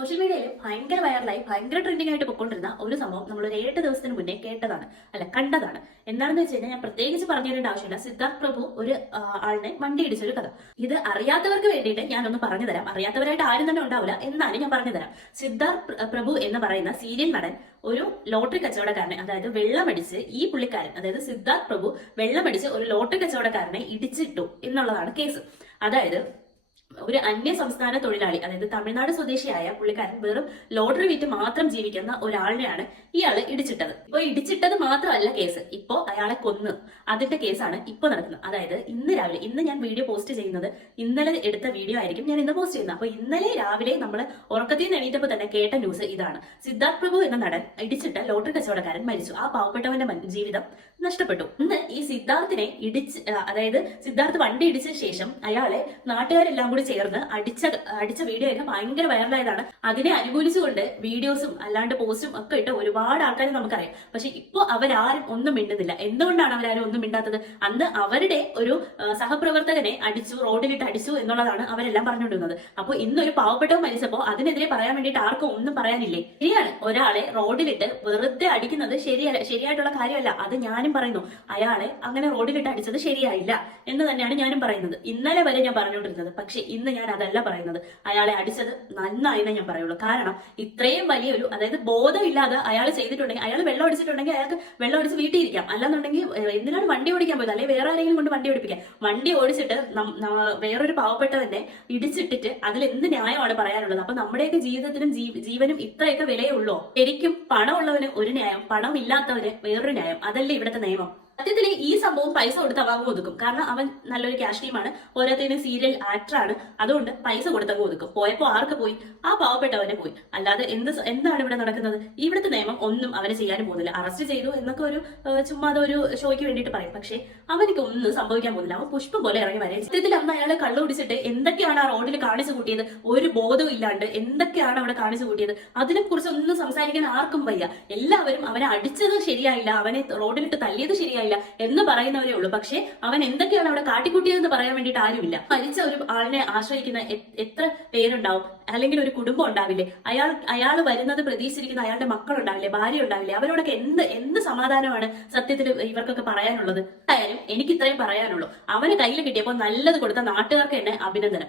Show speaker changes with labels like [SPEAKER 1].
[SPEAKER 1] Social മീഡിയയിൽ ഭയങ്കര വൈറലായി ഭയങ്കര ട്രെൻഡിങ് ആയിട്ട് പൊക്കൊണ്ടിരുന്ന ഒരു സംഭവം നമ്മൾ ഒരു ഏഴ് ദിവസത്തിന് മുന്നേ കേട്ടതാണ് അല്ല കണ്ടതാണ്. എന്താണെന്ന് വെച്ച് കഴിഞ്ഞാൽ ഞാൻ പ്രത്യേകിച്ച് പറഞ്ഞു തരേണ്ട ആവശ്യമില്ല. സിദ്ധാർത്ഥ് പ്രഭു ഒരു ആളിനെ വണ്ടി ഇടിച്ചൊരു കഥ. ഇത് അറിയാത്തവർക്ക് വേണ്ടിയിട്ട് ഞാനൊന്ന് പറഞ്ഞു തരാം. അറിയാത്തവരായിട്ട് ആരും തന്നെ ഉണ്ടാവില്ല. എന്നാലും ഞാൻ പറഞ്ഞു തരാം. സിദ്ധാർത്ഥ് പ്രഭു എന്ന് പറയുന്ന സീരിയൽ നടൻ ഒരു ലോട്ടറി കച്ചവടക്കാരനെ അതായത് വെള്ളമടിച്ച് ഈ പുള്ളിക്കാരൻ അതായത് സിദ്ധാർത്ഥ് പ്രഭു വെള്ളമടിച്ച് ഒരു ലോട്ടറി കച്ചവടക്കാരനെ ഇടിച്ചിട്ടു എന്നുള്ളതാണ് കേസ്. അതായത് ഒരു അന്യ സംസ്ഥാന തൊഴിലാളി അതായത് തമിഴ്നാട് സ്വദേശിയായ പുള്ളിക്കാരൻ വെറും ലോട്ടറി വിറ്റ് മാത്രം ജീവിക്കുന്ന ഒരാളിനെയാണ് ഇയാൾ ഇടിച്ചിട്ടത്. ഇപ്പൊ ഇടിച്ചിട്ടത് മാത്രമല്ല കേസ്. ഇപ്പോ അയാളെ കൊന്ന് അതിന്റെ കേസാണ് ഇപ്പൊ നടക്കുന്നത്. അതായത് ഇന്ന് രാവിലെ ഇന്ന് ഞാൻ വീഡിയോ പോസ്റ്റ് ചെയ്യുന്നത് ഇന്നലെ എടുത്ത വീഡിയോ ആയിരിക്കും ഞാൻ ഇന്ന് പോസ്റ്റ് ചെയ്യുന്നത്. അപ്പൊ ഇന്നലെ രാവിലെ നമ്മൾ ഉറക്കത്തിൽ നിന്ന് എണീറ്റപ്പോൾ തന്നെ കേട്ട ന്യൂസ് ഇതാണ്. സിദ്ധാർത്ഥ് പ്രഭു എന്ന നടൻ ഇടിച്ചിട്ട ലോട്ടറി കച്ചവടക്കാരൻ മരിച്ചു. ആ പാവപ്പെട്ടവന്റെ ജീവിതം നഷ്ടപ്പെട്ടു. ഇന്ന് ഈ സിദ്ധാർത്ഥിനെ ഇടിച്ച് അതായത് സിദ്ധാർത്ഥ് വണ്ടി ഇടിച്ച ശേഷം അയാളെ നാട്ടുകാരെല്ലാം കൂടി ചേർന്ന് അടിച്ച അടിച്ച വീഡിയോ ഒക്കെ ഭയങ്കര വൈറലായതാണ് അതിനെ അനുകൂലിച്ചുകൊണ്ട് വീഡിയോസും അല്ലാണ്ട് പോസ്റ്റും ഒക്കെ ഇട്ട് ഒരുപാട് ആൾക്കാരെ നമുക്കറിയാം. പക്ഷെ ഇപ്പോൾ അവരാരും ഒന്നും മിണ്ടുന്നില്ല. എന്തുകൊണ്ടാണ് അവരാരും ഒന്നും മിണ്ടാത്തത്? അന്ന് അവരുടെ ഒരു സഹപ്രവർത്തകനെ അടിച്ചു റോഡിലിട്ട് അടിച്ചു എന്നുള്ളതാണ് അവരെല്ലാം പറഞ്ഞുകൊണ്ടിരുന്നത്. അപ്പോൾ ഇന്നൊരു പാവപ്പെട്ടവൻ മരിച്ചപ്പോൾ അതിനെതിരെ പറയാൻ വേണ്ടിയിട്ട് ആർക്കും ഒന്നും പറയാനില്ലേ? ശരിയാണ്. ഒരാളെ റോഡിലിട്ട് വെറുതെ അടിക്കുന്നത് ശരിയല്ല ശരിയായിട്ടുള്ള കാര്യമല്ല. അത് ഞാനും പറയുന്നു. അയാളെ അങ്ങനെ റോഡിലിട്ട് അടിച്ചത് ശരിയായില്ല എന്ന് തന്നെയാണ് ഞാനും പറയുന്നത്. ഇന്നലെ വരെ ഞാൻ പറഞ്ഞുകൊണ്ടിരുന്നത്. പക്ഷെ ഇന്ന് ഞാൻ അതല്ല പറയുന്നത്. അയാളെ അടിച്ചത് നന്നായെന്നേ ഞാൻ പറയുള്ളൂ. കാരണം ഇത്രയും വലിയൊരു അതായത് ബോധമില്ലാതെ അയാൾ ചെയ്തിട്ടുണ്ടെങ്കിൽ അയാൾ വെള്ളം അടിച്ചിട്ടുണ്ടെങ്കിൽ അയാൾക്ക് വെള്ളം അടിച്ച് വീട്ടിൽ ഇരിക്കാം അല്ലാന്നുണ്ടെങ്കിൽ എന്തിനാണ് വണ്ടി ഓടിക്കാൻ പോയത്? അല്ലെങ്കിൽ വേറെ ആരെങ്കിലും കൊണ്ട് വണ്ടി ഓടിപ്പിക്കാം വണ്ടി ഓടിച്ചിട്ട് വേറൊരു പാവപ്പെട്ടവന്റെ ഇടിച്ചിട്ടിട്ട് അതിൽ എന്ത് ന്യായമാണ് പറയാനുള്ളത്? അപ്പൊ നമ്മുടെയൊക്കെ ജീവിതത്തിനും ജീവനും ഇത്രയൊക്കെ വിലയുള്ളൂ ശരിക്കും പണമുള്ളവന് ഒരു ന്യായം പണമില്ലാത്തവന് വേറൊരു ന്യായം. അതല്ലേ ഇവിടുത്തെ നിയമം? സത്യത്തിൽ ഈ സംഭവം പൈസ കൊടുത്ത് അവാങ്ങ് ഒതുക്കും. കാരണം അവൻ നല്ലൊരു ക്യാഷ് ടീമാണ് ഓരോരുത്തരും സീരിയൽ ആക്ടറാണ് അതുകൊണ്ട് പൈസ കൊടുത്തങ്ങ് ഒതുക്കും. പോയപ്പോ ആർക്ക് പോയി? ആ പാവപ്പെട്ടവനെ പോയി. അല്ലാതെ എന്ത് എന്താണ് ഇവിടെ നടക്കുന്നത്? ഇവിടുത്തെ നിയമം ഒന്നും അവനെ ചെയ്യാൻ പോകുന്നില്ല. അറസ്റ്റ് ചെയ്തു എന്നൊക്കെ ഒരു ചുമ്മാ ഒരു ഷോയ്ക്ക് വേണ്ടിയിട്ട് പറയും. പക്ഷേ അവനിക്ക് ഒന്നും സംഭവിക്കാൻ പോകുന്നില്ല. അവൻ പുഷ്പം പോലെ ഇറങ്ങി വരെ. സത്യത്തിൽ അന്ന് അയാളെ കള്ളു കുടിച്ചിട്ട് എന്തൊക്കെയാണ് ആ റോഡിൽ കാണിച്ചു കൂട്ടിയത്? ഒരു ബോധവും ഇല്ലാണ്ട് എന്തൊക്കെയാണ് അവിടെ കാണിച്ചു കൂട്ടിയത്? അതിനെ കുറിച്ച് ഒന്നും സംസാരിക്കാൻ ആർക്കും വയ്യ. എല്ലാവരും അവനെ അടിച്ചത് ശരിയായില്ല. അവനെ റോഡിലിട്ട് തല്ലിയത് ശരിയായില്ല. എന്ന് പറയുന്നവരേ ഉള്ളൂ. പക്ഷേ അവൻ എന്തൊക്കെയാണ് അവിടെ കാട്ടിക്കൂട്ടിയതെന്ന് പറയാൻ വേണ്ടിയിട്ട് ആരുമില്ല. മരിച്ച ഒരു ആളിനെ ആശ്രയിക്കുന്ന എത്ര പേരുണ്ടാവും? അല്ലെങ്കിൽ ഒരു കുടുംബം ഉണ്ടാവില്ലേ? അയാൾ അയാൾ വരുന്നത് പ്രതീക്ഷിച്ചിരിക്കുന്ന അയാളുടെ മക്കൾ ഉണ്ടാവില്ലേ ഭാര്യ ഉണ്ടാവില്ലേ? അവരോടൊക്കെ എന്ത് എന്ത് സമാധാനമാണ് സത്യത്തിൽ ഇവർക്കൊക്കെ പറയാനുള്ളത്? ആയാലും എനിക്ക് ഇത്രയും പറയാനുള്ളൂ. അവന് കയ്യിൽ കിട്ടിയപ്പോൾ നല്ലത് കൊടുത്ത നാട്ടുകാർക്ക് തന്നെ അഭിനന്ദനം.